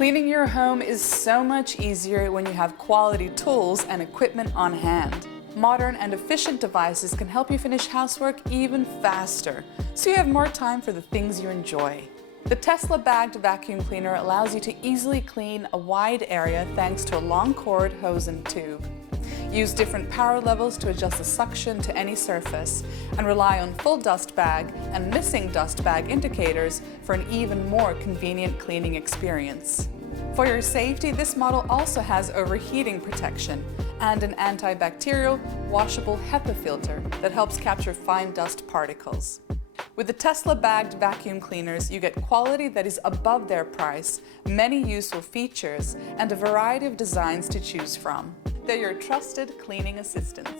Cleaning your home is so much easier when you have quality tools and equipment on hand. Modern and efficient devices can help you finish housework even faster, so you have more time for the things you enjoy. The Tesla bagged vacuum cleaner allows you to easily clean a wide area thanks to a long cord, hose, and tube. Use different power levels to adjust the suction to any surface, and rely on full dust bag and missing dust bag indicators for an even more convenient cleaning experience. For your safety, this model also has overheating protection and an antibacterial, washable HEPA filter that helps capture fine dust particles. With the Tesla bagged vacuum cleaners, you get quality that is above their price, many useful features, and a variety of designs to choose from. They're your trusted cleaning assistants.